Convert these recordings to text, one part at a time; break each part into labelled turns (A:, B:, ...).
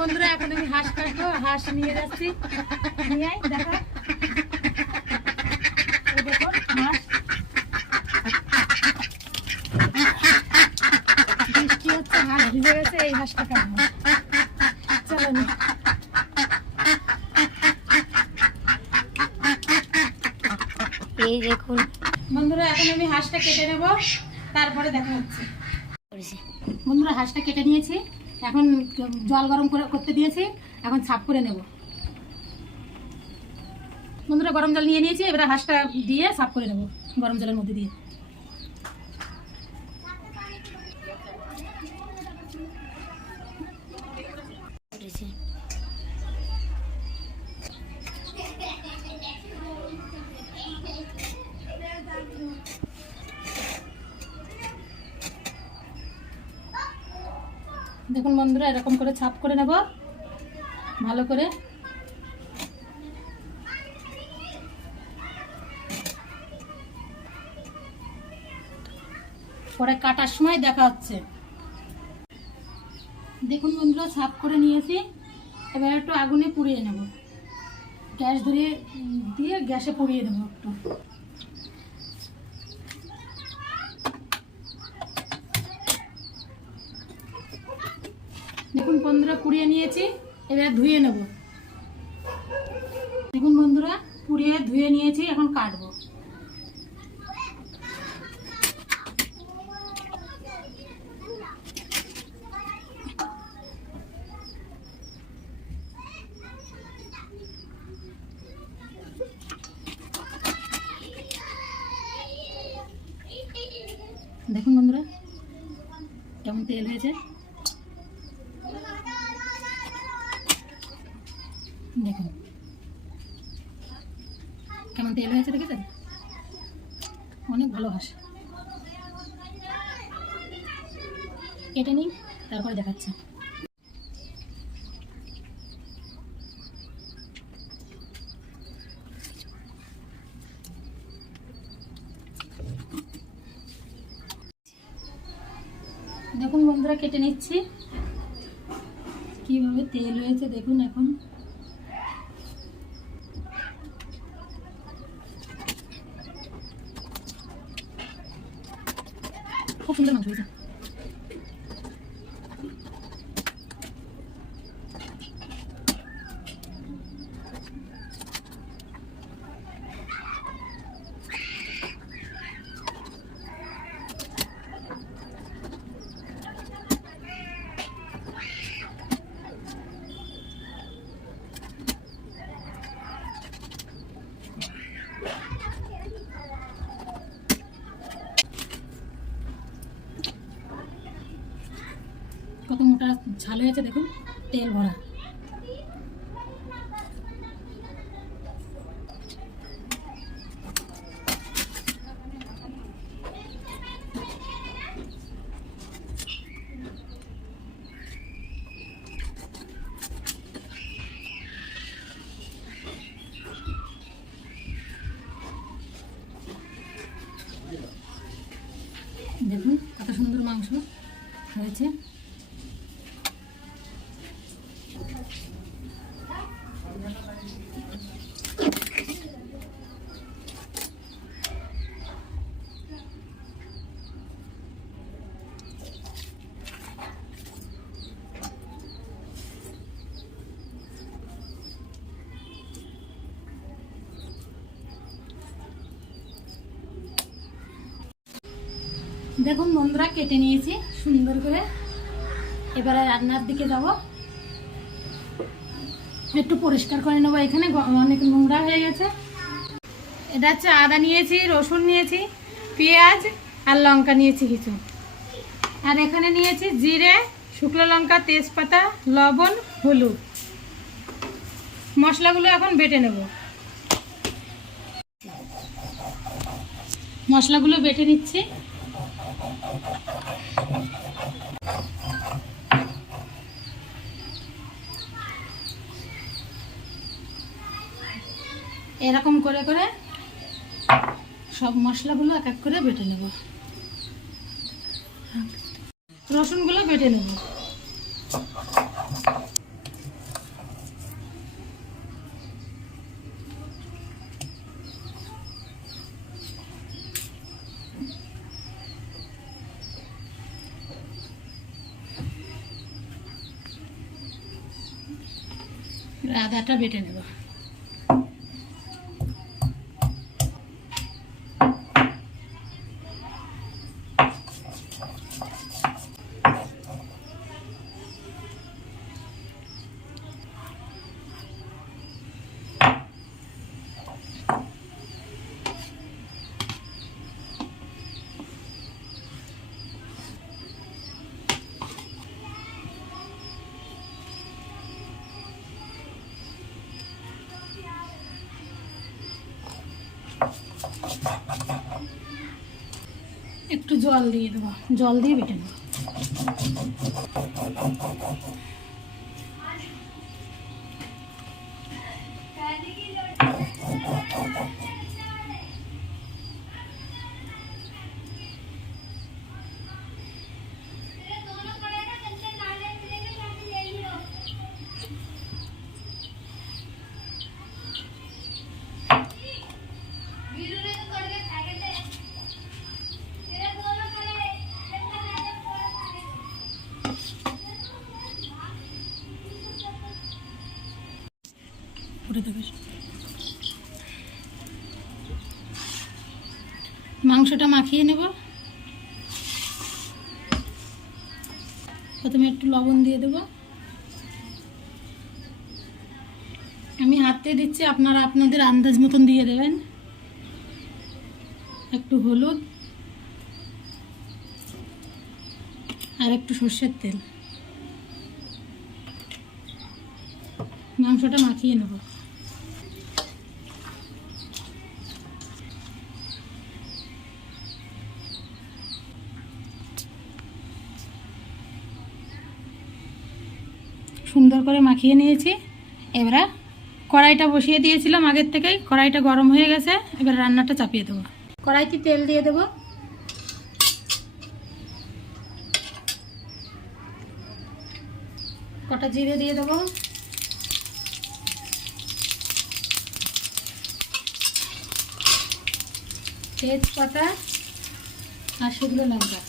A: বন্ধুরা এখন আমি হাঁস কাটবো হাঁস নিয়ে যাচ্ছি। নিয়ে এই বৃষ্টি হচ্ছে হাঁস ভিজে গেছে এই হাঁসটা কাটবো। চলো
B: এই দেখুন।
A: বন্ধুরা এখন আমি হাঁসটা কেটে নেব তারপরে দেখা হচ্ছে। বন্ধুরা হাঁসটা কেটে নিয়েছি। এখন জল গরম করে করতে দিয়েছি, এখন ছাপ করে নেব। বন্ধুরা, গরম জল নিয়ে নিয়েছি, এবার হাঁসটা দিয়ে সাফ করে নেব, গরম জলের মধ্যে দিয়ে। দেখুন বন্ধুরা, এরকম করে ছাপ করে নেব। ভালো করে। পরে কাটার সময় দেখা হচ্ছে। দেখুন বন্ধুরা, ছাপ করে নিয়েছি। এবার একটু আগুনে পুড়িয়ে নেব। গ্যাস ধরিয়ে দিয়ে গ্যাসে পুড়িয়ে দেবো একটু। দেখুন বন্ধুরা, পুড়িয়ে নিয়েছি, এবার ধুয়ে নেব। দেখুন বন্ধুরা, পুড়িয়ে ধুয়ে নিয়েছি, এখন কাটবো। দেখুন বন্ধুরা, কেমন তেল হয়েছে দেখুন কেমন তেল হয়েছে দেখেছেন অনেক ভালো হাসে কেটে নিই তারপরে দেখাচ্ছি। দেখুন বন্ধুরা কেটে নিচ্ছি। কীভাবে তেল হয়েছে দেখুন এখন খুব সুন্দর মাংস হয়েছে কত মোটা ঝাল হয়েছে দেখুন তেল ভরা। দেখুন কত সুন্দর মাংস হয়েছে। দেখুন বন্ধুরা কেটে নিয়েছি সুন্দর করে। এবারে রান্নার দিকে যাব। একটু পরিষ্কার করে নেব এখানে অনেক নোংরা হয়ে গেছে। এটা হচ্ছে আদা নিয়েছি, রসুন নিয়েছি, পেঁয়াজ আর লঙ্কা নিয়েছি কিছু। আর এখানে নিয়েছি জিরে, শুকনো লঙ্কা, তেজপাতা, লবণ, হলুদ। মশলাগুলো এখন বেটে নেব। মশলাগুলো বেটে নিচ্ছি। এরকম করে করে সব মশলাগুলো এক এক করে বেটে নেব। রসুনগুলো বেটে নেব। আদাটা বেটে নেব। জল দিয়ে দেবো জল দিয়ে বেটে নেব। করে দেবে মাংসটা মাখিয়ে নেব। প্রথমে একটু লবণ দিয়ে দেব। আমি হাতে দিচ্ছি, আপনারা আপনাদের আন্দাজ মতন দিয়ে দেবেন। একটু হলুদ আর একটু সর্ষের তেল। মাংসটা মাখিয়ে নেব সুন্দর করে মাখিয়ে নিয়েছি। এবারে কড়াইটা বসিয়ে দিয়েছিলাম আগের থেকেই। কড়াইটা গরম হয়ে গেছে। এবার রান্নাটা চাপিয়ে দেবো। কড়াইতে তেল দিয়ে দেবো। কটা জিরে দিয়ে দেবো। তেজপাতা আর শুকনো লঙ্কা।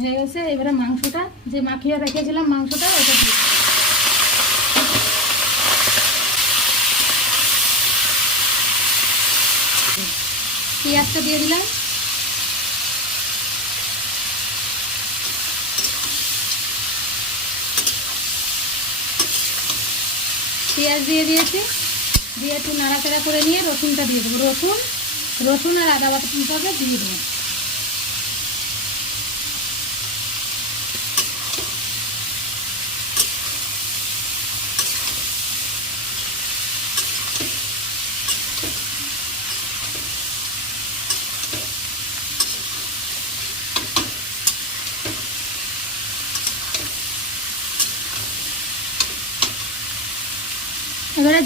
A: হয়ে গেছে। এবারে মাংসটা, যে মাখিয়ে রেখেছিলাম মাংসটা, ওটা দিয়ে পেঁয়াজটা দিয়ে দিলাম। পেঁয়াজ দিয়ে দিয়েছি। দিয়ে একটু নাড়াচাড়া করে নিয়ে রসুনটা দিয়ে দেবো। রসুন রসুন আর আদা বাটাটা দিয়ে দেবো।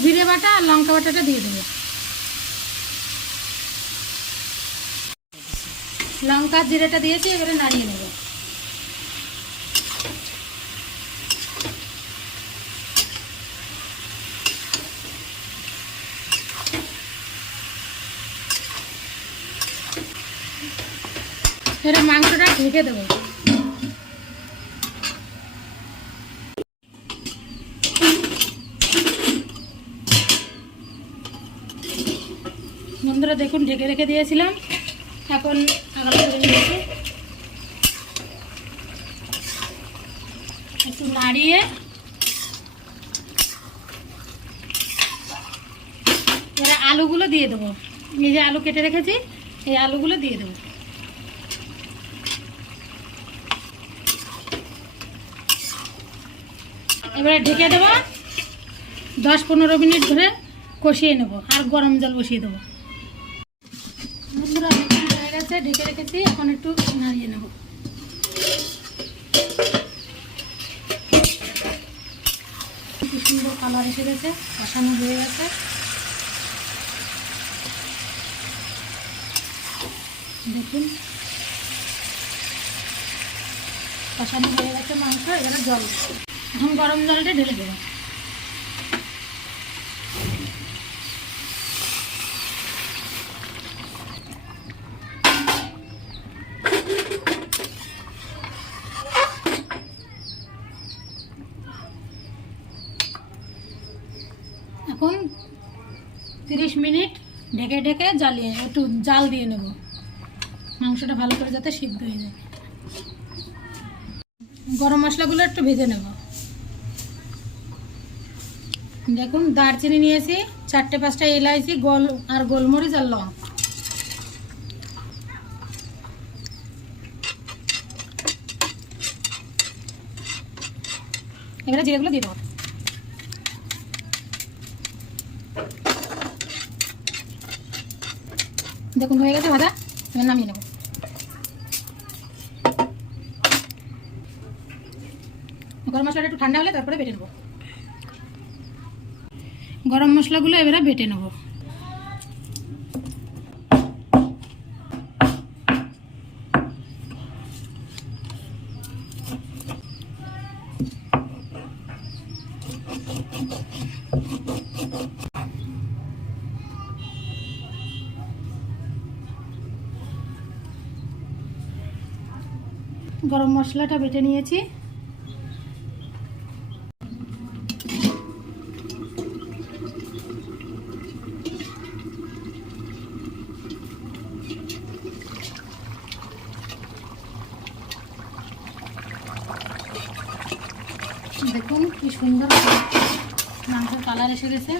A: জিরে বাটা আর লঙ্কা বাটাটা দিয়ে দেবো। লঙ্কা জিরেটা দিয়েছি, এবারে নাড়িয়ে নেব। এবারে মাংসটা ঢেকে দেবো। বন্ধুরা দেখুন, ঢেকে রেখে দিয়েছিলাম। এখন একটু নাড়িয়ে এবারে আলুগুলো দিয়ে দেবো। যে আলু কেটে রেখেছি, এই আলুগুলো দিয়ে দেবো। এবারে ঢেকে দেবো, দশ পনেরো মিনিট ধরে কষিয়ে নেব, আর গরম জল বসিয়ে দেবো। বন্ধুরা অনেকক্ষণ হয়ে গেছে, ঢেকে রেখেছি, এখন একটু নাড়িয়ে নেব। সুন্দর কালার এসে গেছে, কষানো হয়ে গেছে। দেখুন। কষানো হয়ে গেছে মাংস, এবারে জল। এখন গরম জলটা ঢেলে দেবো মিনিট ঢেকে জ্বালিয়ে, একটু জাল দিয়ে নেব। মাংসটা ভালো করে যাতে সিদ্ধ হয়ে যায়। গরম মশলাগুলো একটু ভেজে নেব। দেখুন, দারচিনি নিয়েছি, চারটে পাঁচটা এলাইচি, গোল আর গোলমরিচ আর লং। এবারে জিরেগুলো দিয়ে দেবো। দেখুন, হয়ে গেছে ভাজা? এবার নামিয়ে নেব। গরম মশলাটা একটু ঠান্ডা হলে তারপরে বেটে নেব। গরম মশলাগুলো এবারে বেটে নেব। গরম মশলাটা বেটে নিয়েছি। দেখুন কি সুন্দর মাংসের কালার এসে গেছে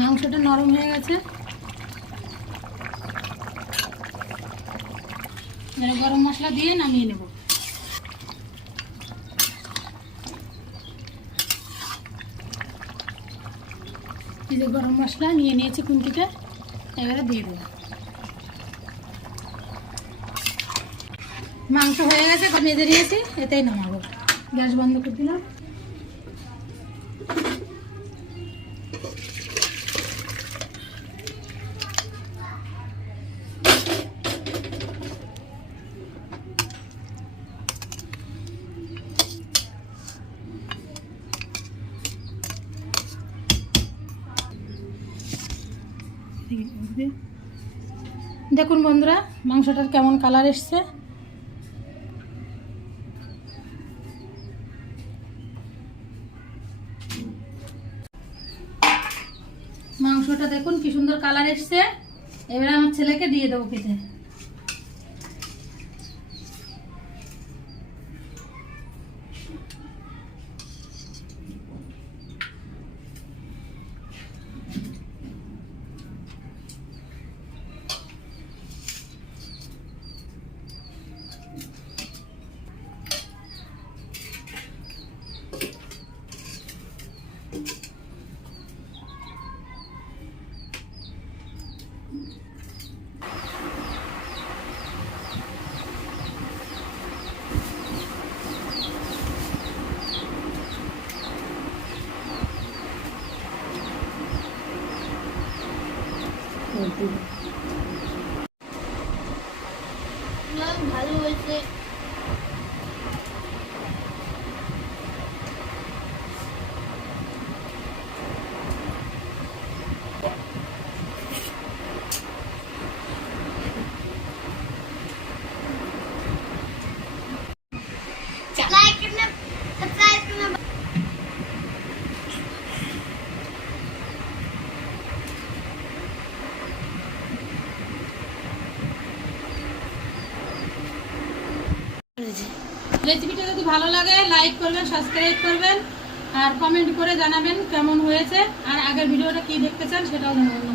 A: মাংসটা নরম হয়ে গেছে। গরম মশলা দিয়ে নামিয়ে নেব। এই যে গরম মশলা নিয়ে নিয়েছি কুন্তিটা এবারে দিয়ে দেবো। মাংস হয়ে গেছে মেজে নিয়েছি এতেই নামাবো। গ্যাস বন্ধ করে দিলাম। দেখুন বন্ধুরা, মাংসটার কেমন কালার এসছে। মাংসটা দেখুন কি সুন্দর কালার এসছে। এবারে আমার ছেলেকে দিয়ে দেবো খেতে। ভালো লাগে লাইক করবেন সাবস্ক্রাইব করবেন, আর কমেন্ট করে জানাবেন কেমন হয়েছে, আর আগের ভিডিওটা কি দেখতে চান সেটাও জানাবেন।